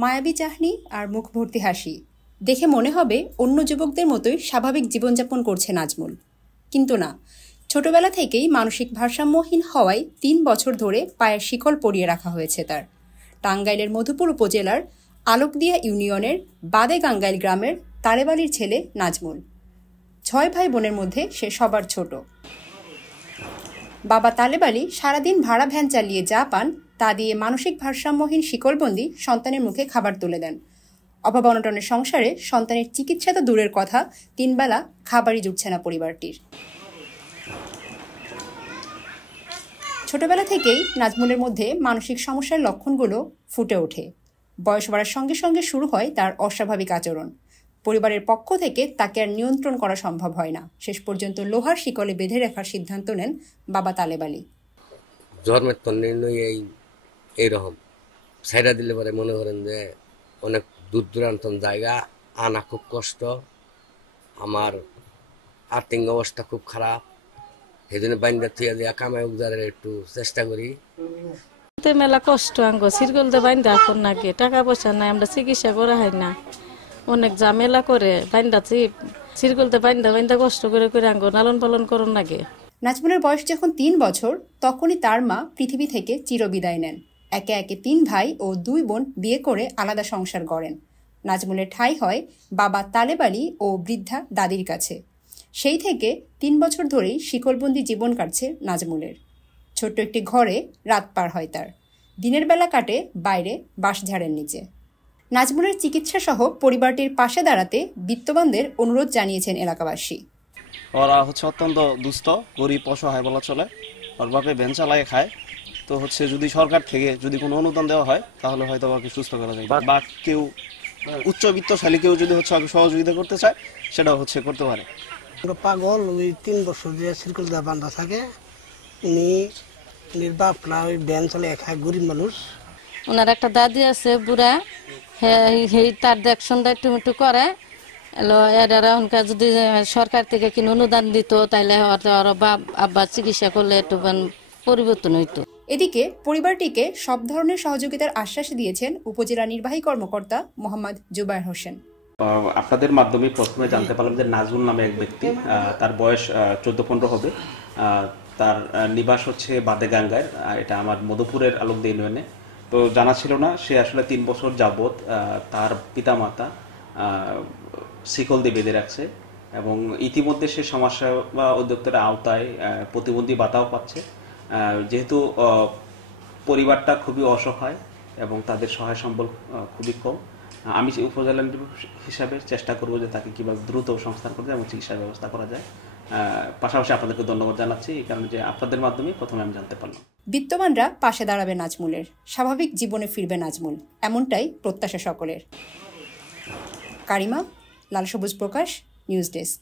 মায়াবী চাহনি আর মুখ ভর্তি হাসি দেখে মনে হবে অন্য যুবকদের মতোই স্বাভাবিক জীবনযাপন করছে নাজমুল। কিন্তু না, ছোটবেলা থেকেই মানসিক ভারসাম্যহীন হওয়ায় ৩ বছর ধরে পায়ের শিকল পরিয়ে রাখা হয়েছে তার। টাঙ্গাইলের মধুপুর উপজেলার আলোকদিয়া ইউনিয়নের বাদে গাঙ্গাইল গ্রামের তালেবালির ছেলে নাজমুল। ৬ ভাই বোনের মধ্যে সে সবার ছোট। বাবা তালেবালি সারাদিন ভাড়া ভ্যান চালিয়ে যা পান তা দিয়ে মানসিক ভারসাম্যহীন শিকলবন্দি সন্তানের মুখে খাবার তুলে দেন। অভাব অনটনের সংসারে সন্তানের চিকিৎসা তো দূরের কথা, ৩ বেলা খাবারই জুটছে না পরিবারটির। ছোটবেলা থেকেই নাজমুলের মধ্যে মানসিক সমস্যার লক্ষণগুলো ফুটে ওঠে। বয়স বাড়ার সঙ্গে সঙ্গে শুরু হয় তার অস্বাভাবিক আচরণ। পরিবারের পক্ষ থেকে তাকে আর নিয়ন্ত্রণ করা সম্ভব হয় না। শেষ পর্যন্ত লোহার শিকলে বেঁধে রাখার সিদ্ধান্ত নেন বাবা তালেবালি। জন্মের তো নির্ণয় এইরকম সাইডা দিলে পরে মনে করেন যে অনেক দূর দূরান্ত জায়গা আনা খুব কষ্ট, আমার আর্থিক অবস্থা খুব খারাপ, সেই জন্য বাইন্দা থিয়া দিয়া কামাই উজারের একটু চেষ্টা করি। মেলা কষ্ট আঙ্গ সিরগলতে বাইন্দা এখন নাকি টাকা পয়সা নাই, আমরা চিকিৎসা করা হয় না, অনেক ঝামেলা করে বাইন্দা সিরগলতে বাইন্দা বাইন্দা কষ্ট করে করে আঙ্গ লালন পালন করুন নাকি। নাজমুলের বয়স যখন ৩ বছর তখনই তার মা পৃথিবী থেকে চিরবিদায় নেন। একে একে ৩ ভাই ও ২ বোন বিয়ে করে আলাদা সংসার গড়েন। নাজমুলের ঠাঁই হয় বাবা তালেবালি ও বৃদ্ধা দাদির কাছে। সেই থেকে ৩ বছর ধরেই শিকলবন্দি জীবন কাটছে নাজমুলের। ছোট্ট একটি ঘরে রাত পার হয় তার। দিনের বেলা কাটে বাইরে বাঁশঝাড়ের নিচে। নাজমুলের চিকিৎসা সহ পরিবারটির পাশে দাঁড়াতে বিত্তবানদের অনুরোধ জানিয়েছেন এলাকাবাসী। ওরা অত্যন্ত দুস্থ, গরিব, অসহায় বলা চলে। ওর বাপে ভ্যান চালায় খায়। তো যদি সরকার থেকে যদি কোনো অনুদান দেওয়া হয় তাহলে হয়তো ওকে সুস্থ করা যায়, বা কেউ উচ্চবিত্তশালী কেউ যদি ওকে সহযোগিতা করতে চায় সেটাও করতে পারে। পাগল ওই ৩ বছর যে সিরকুল দেওয়া বান্ধা থাকে, উনি বাপরা ওই ভ্যান চালিয়ে খায়, গরিব মানুষ। ওনার একটা দাদি আছে বুড়া, তার দেখশনটা একটু একটু করে যদি সরকার থেকে কিনে অনুদান দিত তাইলে আব্বা চিকিৎসা করলে একটু পরিবর্তন হইতো। এদিকে পরিবারটিকে সব ধরনের সহযোগিতার আশ্বাস দিয়েছেন উপজেলা নির্বাহী কর্মকর্তা মোহাম্মদ জুবায়ের হোসেন। আপনাদের মাধ্যমে প্রথমে জানতে পারলাম যে নাজমুল নামে এক ব্যক্তি, তার বয়স 14-15 হবে, তার নিবাস বাদে গাঙ্গায়, এটা আমার মধুপুরের আলোকদিয়া ইউনিয়নে। তো জানা ছিল না সে আসলে 3 বছর যাবত তার পিতামাতা শিকল দিয়ে বেঁধে রাখছে, এবং ইতিমধ্যে সে সমাজসেবা অধিদপ্তরের আওতায় প্রতিবন্ধী ভাতাও পাচ্ছে। যেহেতু পরিবারটা খুবই অসহায় এবং তাদের সহায় সম্বল খুবই কম, আমি উপজেলা হিসাবে চেষ্টা করব যে তাকে কিভাবে দ্রুত সংস্থান করতে এবং চিকিৎসার ব্যবস্থা করা যায়। পাশাপাশি আপনাদেরকে ধন্যবাদ জানাচ্ছি এই কারণে যে আপনাদের মাধ্যমে প্রথমে আমি জানতে পারলাম। বিত্তবানরা পাশে দাঁড়াবে নাজমুলের, স্বাভাবিক জীবনে ফিরবে নাজমুল, এমনটাই প্রত্যাশা সকলের। কারিমা, লাল সবুজ প্রকাশ, নিউজ ডেস্ক।